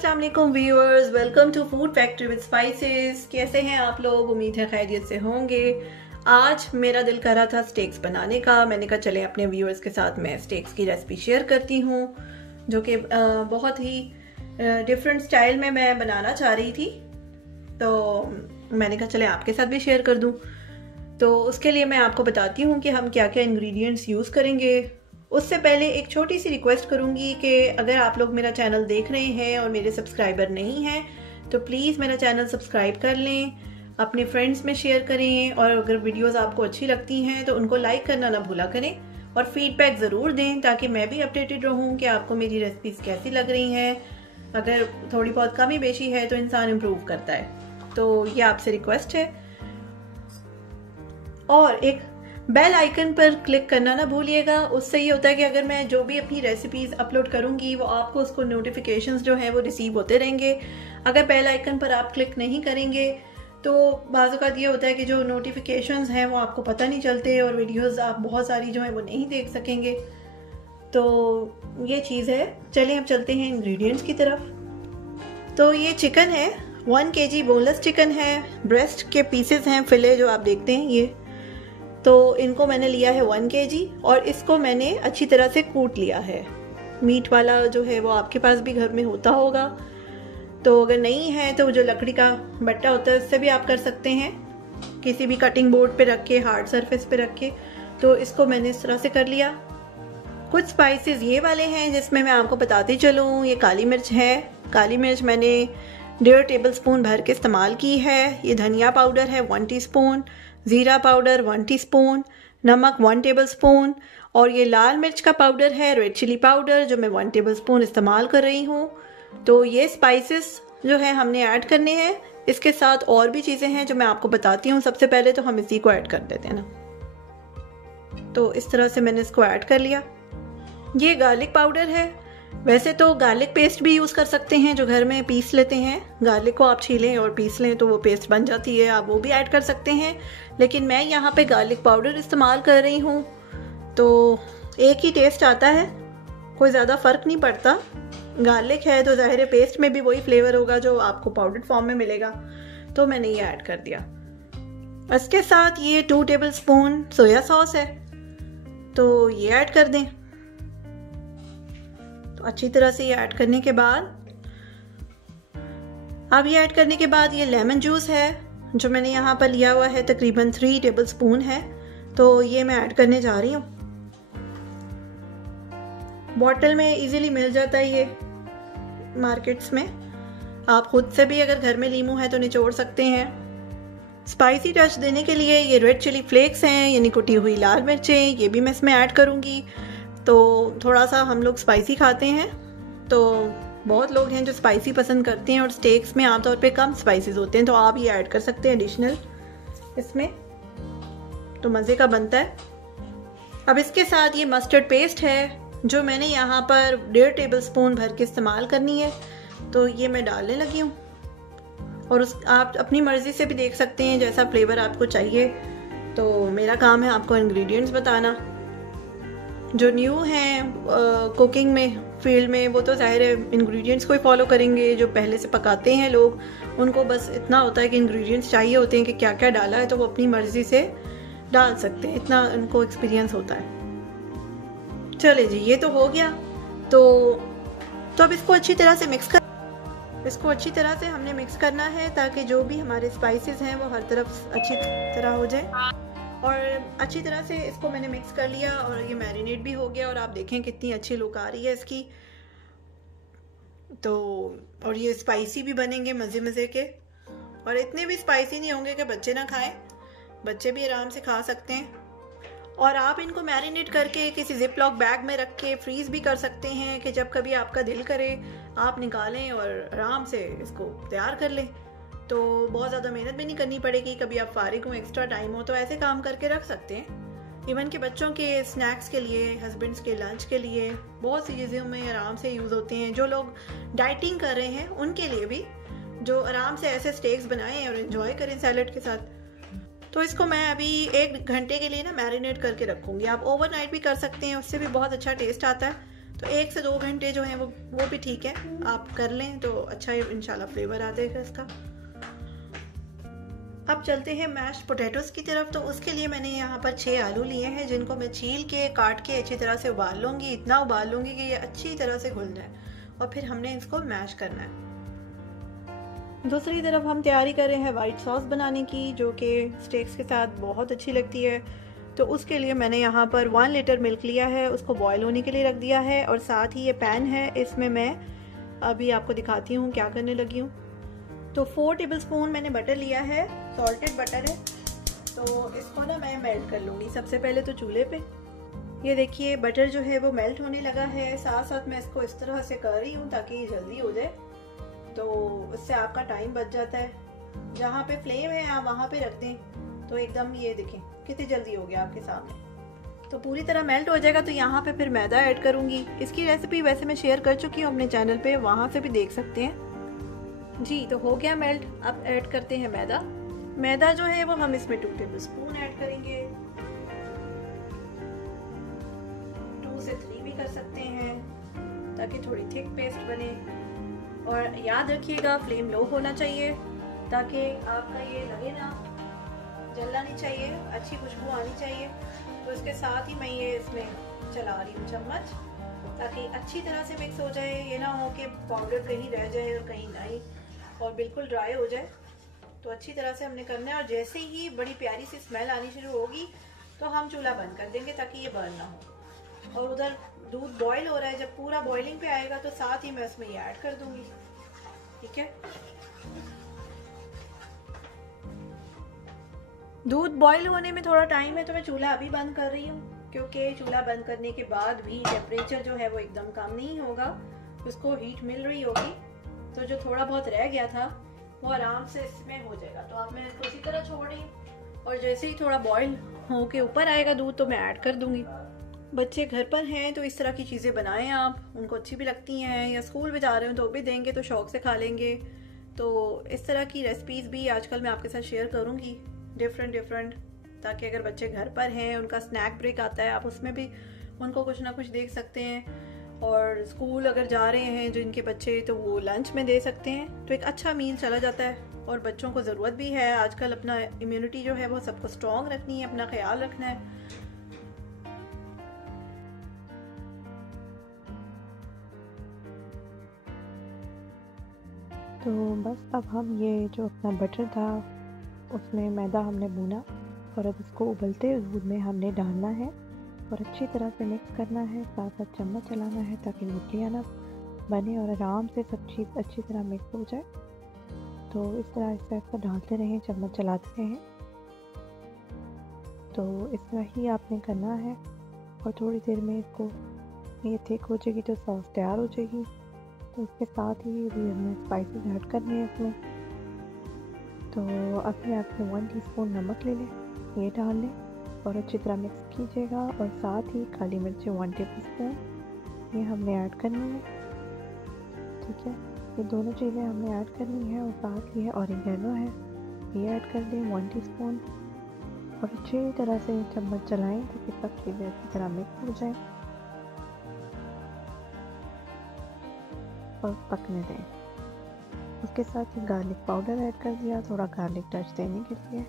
अस्सलाम वालेकुम viewers, welcome to food factory with spices. कैसे हैं आप लोग? उम्मीद है खैरियत से होंगे। आज मेरा दिल कर रहा था स्टेक्स बनाने का। मैंने कहा चलें अपने व्यूअर्स के साथ मैं स्टेक्स की रेसिपी शेयर करती हूँ, जो कि बहुत ही डिफरेंट स्टाइल में मैं बनाना चाह रही थी। तो मैंने कहा चले आपके साथ भी शेयर कर दूँ। तो उसके लिए मैं आपको बताती हूँ कि हम क्या क्या इंग्रेडिएंट्स यूज़ करेंगे। उससे पहले एक छोटी सी रिक्वेस्ट करूँगी कि अगर आप लोग मेरा चैनल देख रहे हैं और मेरे सब्सक्राइबर नहीं हैं तो प्लीज़ मेरा चैनल सब्सक्राइब कर लें, अपने फ्रेंड्स में शेयर करें, और अगर वीडियोस आपको अच्छी लगती हैं तो उनको लाइक करना ना भूला करें और फीडबैक ज़रूर दें ताकि मैं भी अपडेटेड रहूँ कि आपको मेरी रेसिपीज़ कैसी लग रही हैं। अगर थोड़ी बहुत कमी बेशी है तो इंसान इम्प्रूव करता है। तो ये आपसे रिक्वेस्ट है। और एक बेल आइकन पर क्लिक करना ना भूलिएगा। उससे ये होता है कि अगर मैं जो भी अपनी रेसिपीज़ अपलोड करूँगी वो आपको उसको नोटिफिकेशंस जो हैं वो रिसीव होते रहेंगे। अगर बेल आइकन पर आप क्लिक नहीं करेंगे तो बाज़ औक़ात ये होता है कि जो नोटिफिकेशंस हैं वो आपको पता नहीं चलते और वीडियोस आप बहुत सारी जो हैं वो नहीं देख सकेंगे। तो ये चीज़ है। चलें अब चलते हैं इंग्रेडिएंट्स की तरफ। तो ये चिकन है, 1 kg बोनलेस चिकन है। ब्रेस्ट के पीसेस हैं, फिले जो आप देखते हैं ये। तो इनको मैंने लिया है 1 kg और इसको मैंने अच्छी तरह से कूट लिया है। मीट वाला जो है वो आपके पास भी घर में होता होगा, तो अगर नहीं है तो जो लकड़ी का बट्टा होता है उससे भी आप कर सकते हैं, किसी भी कटिंग बोर्ड पे रख के, हार्ड सरफेस पे रख के। तो इसको मैंने इस तरह से कर लिया। कुछ स्पाइसेस ये वाले हैं जिसमें मैं आपको बताती चलूँ। ये काली मिर्च है। काली मिर्च मैंने 1.5 टेबलस्पून भर के इस्तेमाल की है। ये धनिया पाउडर है 1 टीस्पून, ज़ीरा पाउडर 1 टीस्पून, नमक 1 टेबलस्पून, और ये लाल मिर्च का पाउडर है, रेड चिली पाउडर, जो मैं 1 टेबलस्पून इस्तेमाल कर रही हूँ। तो ये स्पाइसेस जो है हमने ऐड करने हैं। इसके साथ और भी चीज़ें हैं जो मैं आपको बताती हूँ। सबसे पहले तो हम इसी को ऐड कर देते हैं ना। तो इस तरह से मैंने इसको ऐड कर लिया। ये गार्लिक पाउडर है। वैसे तो गार्लिक पेस्ट भी यूज़ कर सकते हैं, जो घर में पीस लेते हैं। गार्लिक को आप छीलें और पीस लें तो वो पेस्ट बन जाती है, आप वो भी ऐड कर सकते हैं। लेकिन मैं यहाँ पे गार्लिक पाउडर इस्तेमाल कर रही हूँ, तो एक ही टेस्ट आता है, कोई ज़्यादा फ़र्क नहीं पड़ता। गार्लिक है तो ज़ाहिर है पेस्ट में भी वही फ्लेवर होगा जो आपको पाउडर फॉर्म में मिलेगा। तो मैंने ये ऐड कर दिया। इसके साथ ये 2 टेबलस्पून सोया सॉस है, तो ये ऐड कर दें। तो अच्छी तरह से ये ऐड करने के बाद, अब ये ऐड करने के बाद ये लेमन जूस है जो मैंने यहाँ पर लिया हुआ है, तकरीबन 3 टेबलस्पून है। तो ये मैं ऐड करने जा रही हूँ। बॉटल में इजीली मिल जाता है ये मार्केट्स में। आप खुद से भी अगर घर में लीमू है तो निचोड़ सकते हैं। स्पाइसी टच देने के लिए ये रेड चिली फ्लेक्स हैं, यानी कुटी हुई लाल मिर्चें, ये भी मैं इसमें ऐड करूँगी। तो थोड़ा सा हम लोग स्पाइसी खाते हैं, तो बहुत लोग हैं जो स्पाइसी पसंद करते हैं और स्टेक्स में आमतौर पे कम स्पाइसेस होते हैं, तो आप ये ऐड कर सकते हैं एडिशनल इसमें, तो मज़े का बनता है। अब इसके साथ ये मस्टर्ड पेस्ट है जो मैंने यहाँ पर 1.5 टेबलस्पून भर के इस्तेमाल करनी है। तो ये मैं डालने लगी हूँ, और आप अपनी मर्ज़ी से भी देख सकते हैं जैसा फ्लेवर आपको चाहिए। तो मेरा काम है आपको इंग्रेडिएंट्स बताना। जो न्यू हैं कुकिंग में फील्ड में, वो तो ज़ाहिर है इंग्रेडिएंट्स को ही फॉलो करेंगे। जो पहले से पकाते हैं लोग, उनको बस इतना होता है कि इंग्रेडिएंट्स चाहिए होते हैं कि क्या क्या डाला है, तो वो अपनी मर्ज़ी से डाल सकते हैं, इतना उनको एक्सपीरियंस होता है। चले जी, ये तो हो गया। तो अब इसको अच्छी तरह से अच्छी तरह से हमने मिक्स करना है ताकि जो भी हमारे स्पाइसेस हैं वो हर तरफ अच्छी तरह हो जाए। और अच्छी तरह से इसको मैंने मिक्स कर लिया और ये मैरिनेट भी हो गया। और आप देखें कितनी अच्छी लुक आ रही है इसकी। तो और ये स्पाइसी भी बनेंगे मज़े के, और इतने भी स्पाइसी नहीं होंगे कि बच्चे ना खाएं। बच्चे भी आराम से खा सकते हैं। और आप इनको मैरिनेट करके किसी जिप लॉक बैग में रख के फ्रीज़ भी कर सकते हैं कि जब कभी आपका दिल करे आप निकालें और आराम से इसको तैयार कर लें। तो बहुत ज़्यादा मेहनत भी नहीं करनी पड़ेगी। कभी आप फारिग हो, एक्स्ट्रा टाइम हो, तो ऐसे काम करके रख सकते हैं। इवन के बच्चों के स्नैक्स के लिए, हस्बैंड्स के लंच के लिए, बहुत सी चीज़ों में आराम से यूज़ होते हैं। जो लोग डाइटिंग कर रहे हैं उनके लिए भी, जो आराम से ऐसे स्टेक्स बनाएं और एंजॉय करें सैलड के साथ। तो इसको मैं अभी 1 घंटे के लिए ना मैरिनेट करके रखूँगी। आप ओवरनाइट भी कर सकते हैं, उससे भी बहुत अच्छा टेस्ट आता है। तो 1 से 2 घंटे जो है वो भी ठीक है, आप कर लें तो अच्छा इंशाल्लाह फ्लेवर आ जाएगा इसका। अब चलते हैं मैश्ड पोटैटोज़ की तरफ। तो उसके लिए मैंने यहाँ पर 6 आलू लिए हैं, जिनको मैं छील के काट के अच्छी तरह से उबाल लूँगी। इतना उबाल लूँगी कि ये अच्छी तरह से घुल जाए, और फिर हमने इसको मैश करना है। दूसरी तरफ हम तैयारी कर रहे हैं वाइट सॉस बनाने की, जो कि स्टेक्स के साथ बहुत अच्छी लगती है। तो उसके लिए मैंने यहाँ पर 1 लीटर मिल्क लिया है, उसको बॉयल होने के लिए रख दिया है। और साथ ही ये पैन है, इसमें मैं अभी आपको दिखाती हूँ क्या करने लगी हूँ। तो 4 टेबलस्पून मैंने बटर लिया है, सॉल्टेड बटर है। तो इसको ना मैं मेल्ट कर लूँगी सबसे पहले तो चूल्हे पे। ये देखिए बटर जो है वो मेल्ट होने लगा है। साथ साथ मैं इसको इस तरह से कर रही हूँ ताकि ये जल्दी हो जाए, तो उससे आपका टाइम बच जाता है। जहाँ पे फ्लेम है आप वहाँ पे रख दें तो एकदम ये देखें कितनी जल्दी हो गया आपके सामने। तो पूरी तरह मेल्ट हो जाएगा। तो यहाँ पे फिर मैदा ऐड करूँगी। इसकी रेसिपी वैसे मैं शेयर कर चुकी हूँ अपने चैनल पे, वहाँ से भी देख सकते हैं जी। तो हो गया मेल्ट। अब ऐड करते हैं मैदा। मैदा जो है वो हम इसमें 2 टेबलस्पून ऐड करेंगे, 2 से 3 भी कर सकते हैं ताकि थोड़ी थिक पेस्ट बने। और याद रखिएगा फ्लेम लो होना चाहिए ताकि आपका ये लगे ना, जलना नहीं चाहिए, अच्छी खुशबू आनी चाहिए। तो इसके साथ ही मैं ये इसमें चला रही हूँ चम्मच, ताकि अच्छी तरह से मिक्स हो जाए। ये ना हो कि पाउडर कहीं रह जाए और कहीं नहीं, और बिल्कुल ड्राई हो जाए। तो अच्छी तरह से हमने करना है। और जैसे ही बड़ी प्यारी सी स्मेल आनी शुरू होगी तो हम चूल्हा बंद कर देंगे ताकि ये बर्न ना हो। और उधर दूध बॉईल हो रहा है, जब पूरा बॉइलिंग पे आएगा तो साथ ही मैं उसमें ये ऐड कर दूंगी। ठीक है, दूध बॉईल होने में थोड़ा टाइम है, तो मैं चूल्हा अभी बंद कर रही हूँ, क्योंकि चूल्हा बंद करने के बाद भी टेम्परेचर जो है वो एकदम कम नहीं होगा, उसको हीट मिल रही होगी। तो जो थोड़ा बहुत रह गया था वो आराम से इसमें हो जाएगा। तो अब मैं इसको इसी तरह छोड़ रही हूँ, और जैसे ही थोड़ा बॉईल हो के ऊपर आएगा दूध तो मैं ऐड कर दूंगी। बच्चे घर पर हैं तो इस तरह की चीज़ें बनाएं आप, उनको अच्छी भी लगती हैं, या स्कूल भी जा रहे हो तो भी देंगे तो शौक से खा लेंगे। तो इस तरह की रेसिपीज़ भी आजकल मैं आपके साथ शेयर करूँगी, डिफरेंट, ताकि अगर बच्चे घर पर हैं, उनका स्नैक ब्रेक आता है, आप उसमें भी उनको कुछ ना कुछ देख सकते हैं। और स्कूल अगर जा रहे हैं जो इनके बच्चे, तो वो लंच में दे सकते हैं। तो एक अच्छा मील चला जाता है। और बच्चों को ज़रूरत भी है आजकल, अपना इम्यूनिटी जो है वो सबको स्ट्रॉन्ग रखनी है, अपना ख्याल रखना है। तो बस अब हम ये जो अपना बटर था उसमें मैदा हमने भूना, और अब इसको उबलते दूध में हमने डालना है और अच्छी तरह से मिक्स करना है। साथ साथ चम्मच चलाना है ताकि रोटियाँ ना बने और आराम से सब चीज़ अच्छी तरह मिक्स हो जाए। तो इस तरह इसको डालते रहें, चम्मच चलाते रहें। तो इस तरह ही आपने करना है, और थोड़ी देर में इसको ये थिक हो जाएगी तो सॉस तैयार हो जाएगी। तो इसके साथ ही भी हमें स्पाइसेस ऐड करने हैं इसमें। तो अभी आपने 1 टीस्पून नमक ले लें, ये डाल लें और अच्छी तरह मिक्स कीजिएगा। और साथ ही काली मिर्चें 1 टेबलस्पून ये हमने ऐड करनी है। ठीक है, ये दोनों चीज़ें हमने ऐड करनी है। और साथ ही है ऑरिगेनो है, ये ऐड कर दें 1 टीस्पून, और अच्छी तरह से चम्मच चलाएं ताकि सब चीज़ें अच्छी तरह मिक्स हो जाए और पकने दें। उसके साथ ही गार्लिक पाउडर ऐड कर दिया, थोड़ा गार्लिक टच देने के लिए।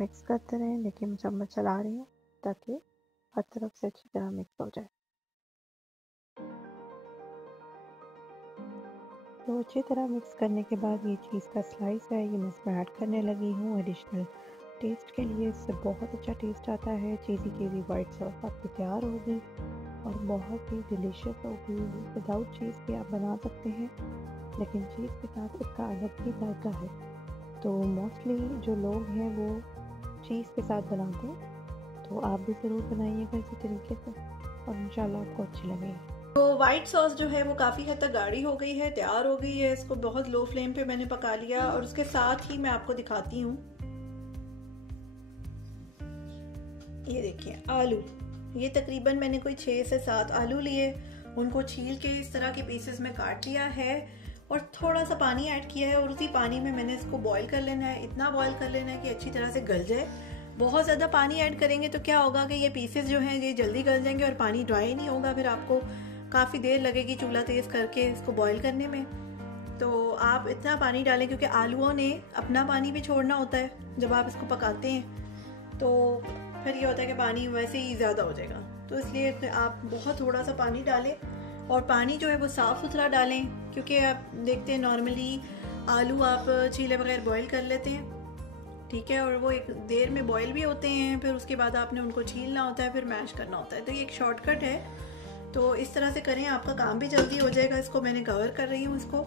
मिक्स करते रहें, लेकिन चम्मच चला रही हूँ ताकि हर तरफ से अच्छी तरह मिक्स हो जाए। तो अच्छी तरह मिक्स करने के बाद ये चीज़ का स्लाइस है, ये मैं इसमें ऐड करने लगी हूँ एडिशनल टेस्ट के लिए। इससे बहुत अच्छा टेस्ट आता है। चीज़ी वाइट सॉस आपकी तैयार होगी और बहुत ही डिलीशियस होगी। विदाउट चीज़ भी आप बना सकते हैं, लेकिन चीज़ के साथ इसका अलग ही जायका है। तो मोस्टली जो लोग हैं वो चीज़ के साथ बनाते हैं, तो आप भी ज़रूर बनाइएगा इसी तरीके से, और इंशाल्लाह आपको अच्छी लगेगी। तो वाइट सॉस जो है वो काफ़ी हद तक गाढ़ी हो गई है, तैयार हो गई है। इसको बहुत लो फ्लेम पे मैंने पका लिया, और उसके साथ ही मैं आपको दिखाती हूँ। ये देखिए आलू, ये तकरीबन मैंने कोई 6 से 7 आलू लिए, उनको छील के इस तरह के पीसेस में काट लिया है, और थोड़ा सा पानी ऐड किया है, और उसी पानी में मैंने इसको बॉईल कर लेना है। इतना बॉईल कर लेना है कि अच्छी तरह से गल जाए। बहुत ज़्यादा पानी ऐड करेंगे तो क्या होगा कि ये पीसेस जो हैं ये जल्दी गल जाएंगे और पानी ड्राई नहीं होगा, फिर आपको काफ़ी देर लगेगी चूल्हा तेज़ करके इसको बॉईल करने में। तो आप इतना पानी डालें क्योंकि आलूओं ने अपना पानी भी छोड़ना होता है जब आप इसको पकाते हैं, तो फिर ये होता है कि पानी वैसे ही ज़्यादा हो जाएगा। तो इसलिए आप बहुत थोड़ा सा पानी डालें और पानी जो है वो साफ़ सुथरा डालें, क्योंकि आप देखते हैं नॉर्मली आलू आप छीले बगैर बॉईल कर लेते हैं, ठीक है, और वो एक देर में बॉईल भी होते हैं, फिर उसके बाद आपने उनको छीलना होता है, फिर मैश करना होता है। तो ये एक शॉर्टकट है, तो इस तरह से करें, आपका काम भी जल्दी हो जाएगा। इसको मैंने कवर कर रही हूँ इसको,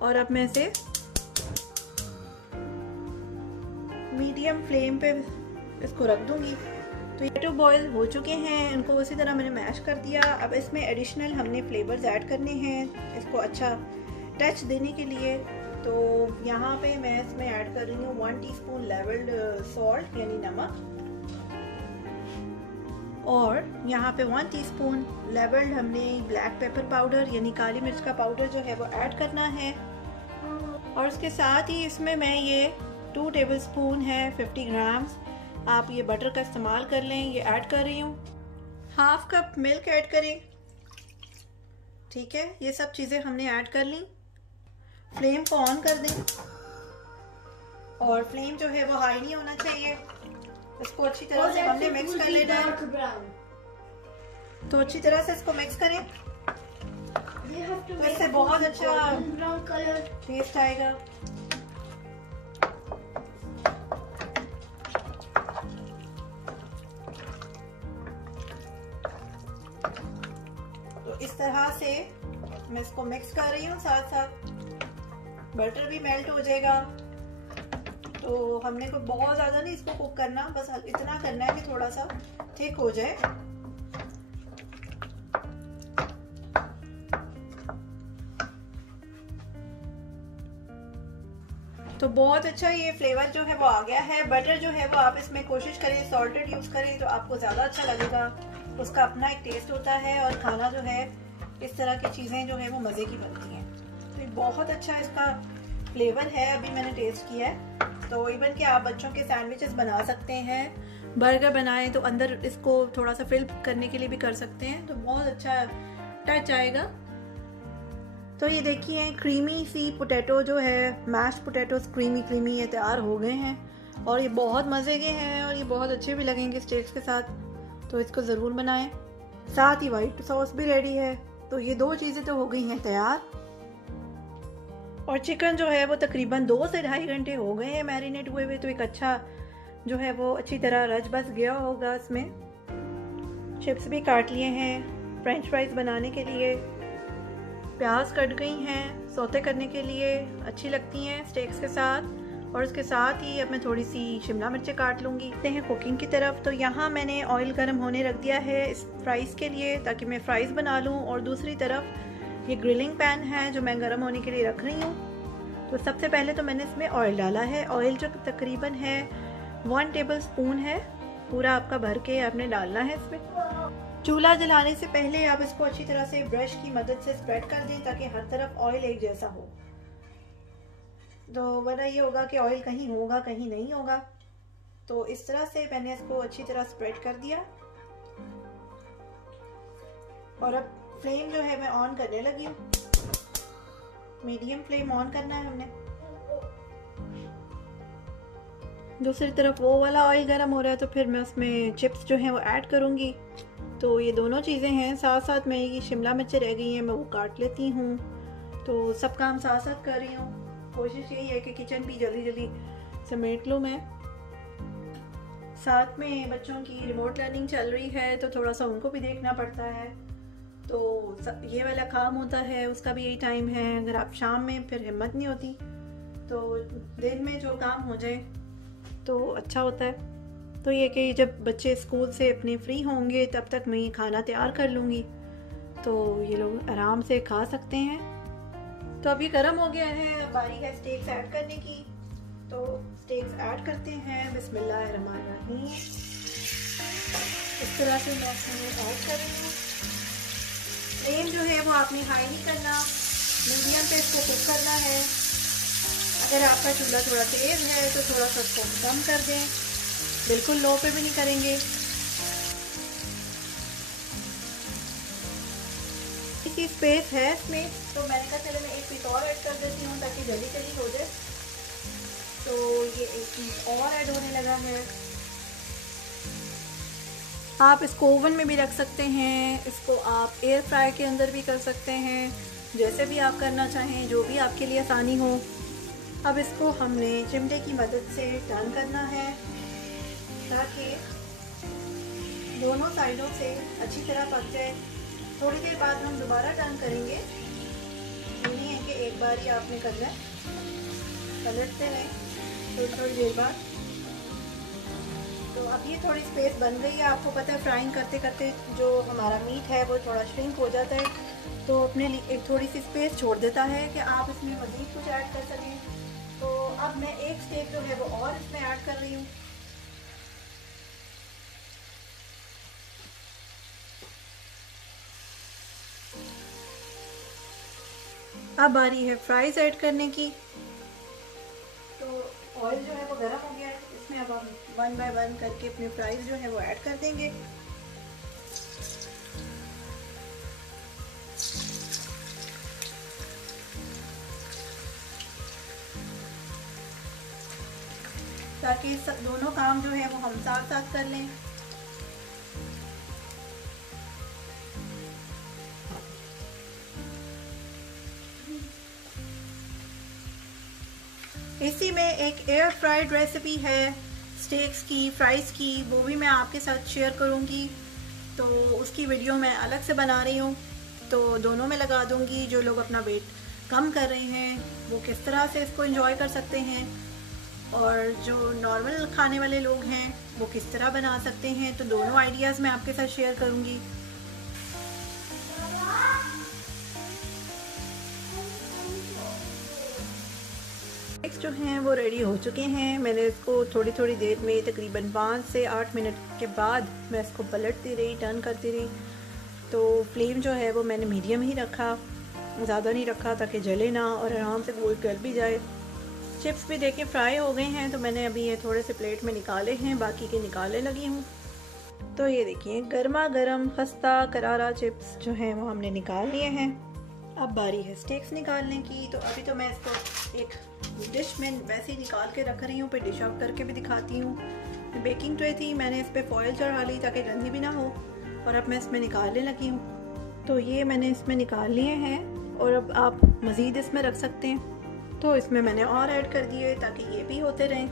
और अब मैं इसे मीडियम फ्लेम पे इसको रख दूंगी। तो ये टू बॉईल हो चुके हैं, इनको उसी तरह मैंने मैश कर दिया। अब इसमें एडिशनल हमने फ्लेवर्स ऐड करने हैं इसको अच्छा टच देने के लिए। तो यहाँ पे मैं इसमें ऐड कर रही हूँ 1 टीस्पून लेवल्ड सॉल्ट यानी नमक, और यहाँ पे 1 टीस्पून लेवल्ड हमने ब्लैक पेपर पाउडर यानी काली मिर्च का पाउडर जो है वो ऐड करना है। और उसके साथ ही इसमें मैं ये 2 टेबलस्पून है 50 ग्राम्स, आप ये बटर का इस्तेमाल कर लें, ये ऐड कर रही हूँ। 1/2 कप मिल्क ऐड करें, ठीक है। ये सब चीज़ें हमने ऐड कर ली। फ्लेम को ऑन कर दें, और फ्लेम जो है वो हाई नहीं होना चाहिए। इसको अच्छी तरह से हमने मिक्स कर लेना है। तो अच्छी तरह से इसको मिक्स करें, तो इससे बहुत अच्छा टेस्ट आएगा। तो इस तरह से मैं इसको मिक्स कर रही हूँ, साथ साथ बटर भी मेल्ट हो जाएगा। तो हमने को बहुत ज़्यादा नहीं इसको कुक करना, बस इतना करना है कि थोड़ा सा थिक हो जाए। तो बहुत अच्छा ये फ्लेवर जो है वो आ गया है। बटर जो है वो आप इसमें कोशिश करें सॉल्टेड यूज़ करें तो आपको ज़्यादा अच्छा लगेगा, उसका अपना एक टेस्ट होता है, और खाना जो है इस तरह की चीज़ें जो है वो मज़े की बनती हैं। तो ये बहुत अच्छा इसका फ्लेवर है, अभी मैंने टेस्ट किया है। तो इवन कि आप बच्चों के सैंडविचेस बना सकते हैं, बर्गर बनाएं तो अंदर इसको थोड़ा सा फिल करने के लिए भी कर सकते हैं, तो बहुत अच्छा टच आएगा। तो ये देखिए क्रीमी सी पोटैटो जो है, मैश पोटैटोस क्रीमी क्रीमी ये तैयार हो गए हैं, और ये बहुत मज़े के हैं और ये बहुत अच्छे भी लगेंगे स्टेक्स के साथ। तो इसको ज़रूर बनाएं। साथ ही वाइट सॉस भी रेडी है। तो ये 2 चीज़ें तो हो गई हैं तैयार, और चिकन जो है वो तकरीबन 2 से 2.5 घंटे हो गए हैं मैरिनेट हुए हुए। तो एक अच्छा जो है वो अच्छी तरह रच बस गया होगा। इसमें चिप्स भी काट लिए हैं फ्रेंच फ्राइज बनाने के लिए, प्याज कट गई हैं सौते करने के लिए, अच्छी लगती हैं स्टेक्स के साथ। और उसके साथ ही अब मैं थोड़ी सी शिमला मिर्चें काट लूँगी। देखते हैं कुकिंग की तरफ। तो यहाँ मैंने ऑयल गर्म होने रख दिया है इस फ्राइज़ के लिए, ताकि मैं फ़्राइज़ बना लूँ। और दूसरी तरफ ये ग्रिलिंग पैन है जो मैं गर्म होने के लिए रख रही हूँ। तो सबसे पहले तो मैंने इसमें ऑयल डाला है। ऑयल जो तकरीबन है 1 टेबलस्पून है, पूरा आपका भर के आपने डालना है इसमें। चूल्हा जलाने से पहले आप इसको अच्छी तरह से ब्रश की मदद से स्प्रेड कर दें, ताकि हर तरफ ऑयल एक जैसा हो। तो वरना ये होगा कि ऑयल कहीं होगा कहीं नहीं होगा। तो इस तरह से मैंने इसको अच्छी तरह स्प्रेड कर दिया, और अब फ्लेम जो है मैं ऑन करने लगी हूँ। मीडियम फ्लेम ऑन करना है हमने। दूसरी तरफ वो वाला ऑयल गर्म हो रहा है, तो फिर मैं उसमें चिप्स जो हैं वो ऐड करूँगी। तो ये दोनों चीज़ें हैं, साथ साथ मैं ये शिमला मिर्चें रह गई हैं, मैं वो काट लेती हूँ। तो सब काम साथ साथ कर रही हूँ। कोशिश यही है कि किचन भी जल्दी जल्दी समेट लूँ मैं। साथ में बच्चों की रिमोट लर्निंग चल रही है, तो थोड़ा सा उनको भी देखना पड़ता है। तो ये वाला काम होता है, उसका भी यही टाइम है। अगर आप शाम में, फिर हिम्मत नहीं होती, तो दिन में जो काम हो जाए तो अच्छा होता है। तो ये कि जब बच्चे स्कूल से अपने फ्री होंगे तब तक मैं ये खाना तैयार कर लूँगी, तो ये लोग आराम से खा सकते हैं। तो अभी गर्म हो गया है, अब बारी है स्टेक्स ऐड करने की। तो स्टेक्स ऐड करते हैं। बिस्मिल्लाहिर्रहमानिर्रहीम। इस तरह से मैं इसमें ऐड कर रही हूँ। फ्लेम जो है वो आपने हाई नहीं करना, मीडियम पे इसको कुक करना है। अगर आपका चूल्हा थोड़ा तेज़ है तो थोड़ा सा इसको कम कर दें। बिल्कुल लो पे भी नहीं करेंगे। इसी स्पेस है इसमें, तो मैंने कहा चलो मैं एक पीस और ऐड कर देती हूँ ताकि जल्दी जल्दी हो जाए। तो ये एक पीस और ऐड होने लगा है। आप इसको ओवन में भी रख सकते हैं, इसको आप एयर फ्राई के अंदर भी कर सकते हैं, जैसे भी आप करना चाहें, जो भी आपके लिए आसानी हो। अब इसको हमने चिमटे की मदद से टर्न करना है ताकि दोनों साइडों से अच्छी तरह पक जाए। थोड़ी देर बाद हम दोबारा टर्न करेंगे, ये नहीं है कि एक बार ही आपने करना है, पलटते रहें थोड़ी देर बाद। तो अब ये थोड़ी स्पेस बन गई है। आपको पता है फ्राइंग करते करते जो हमारा मीट है वो थोड़ा श्रिंक हो जाता है, तो अपने लिए एक थोड़ी सी स्पेस छोड़ देता है कि आप इसमें मज़ीद कुछ ऐड कर सकें। तो अब मैं एक स्टेक जो है वो और इसमें ऐड कर रही हूँ। अब बारी है फ्राइज ऐड करने की। तो ऑयल जो है वो गर्म हो गया है, इसमें अब हम 1 बाय 1 करके अपने फ्राइज जो है वो ऐड कर देंगे। ताकि सब दोनों काम जो है वो हम साथ साथ कर लें। इसी में एक एयर फ्राइड रेसिपी है स्टेक्स की, फ्राइज़ की, वो भी मैं आपके साथ शेयर करूँगी। तो उसकी वीडियो मैं अलग से बना रही हूँ, तो दोनों में लगा दूँगी। जो लोग अपना वेट कम कर रहे हैं वो किस तरह से इसको एंजॉय कर सकते हैं, और जो नॉर्मल खाने वाले लोग हैं वो किस तरह बना सकते हैं। तो दोनों आइडियाज़ मैं आपके साथ शेयर करूँगी। स्टेक्स जो हैं वो रेडी हो चुके हैं। मैंने इसको थोड़ी थोड़ी देर में तकरीबन 5 से 8 मिनट के बाद मैं इसको पलटती रही, टर्न करती रही। तो फ्लेम जो है वो मैंने मीडियम ही रखा, ज़्यादा नहीं रखा ताकि जले ना और आराम से गोल गल भी जाए। चिप्स भी देखें फ्राई हो गए हैं, तो मैंने अभी ये थोड़े से प्लेट में निकाले हैं, बाकी के निकालने लगी हूँ। तो ये देखिए गर्मा गर्म खस्ता करारा चिप्स जो हैं वो हमने निकाल लिए हैं। अब बारी है स्टेक्स निकालने की। तो अभी तो मैं इसको एक डिश में वैसे ही निकाल के रख रही हूँ, फिर डिश आउट करके भी दिखाती हूँ। बेकिंग ट्रे थी, मैंने इस पर फॉयल चढ़ा ली ताकि गंदी भी ना हो, और अब मैं इसमें निकालने लगी हूँ। तो ये मैंने इसमें निकाल लिए हैं, और अब आप मज़ीद इसमें रख सकते हैं। तो इसमें मैंने और ऐड कर दिए ताकि ये भी होते रहें।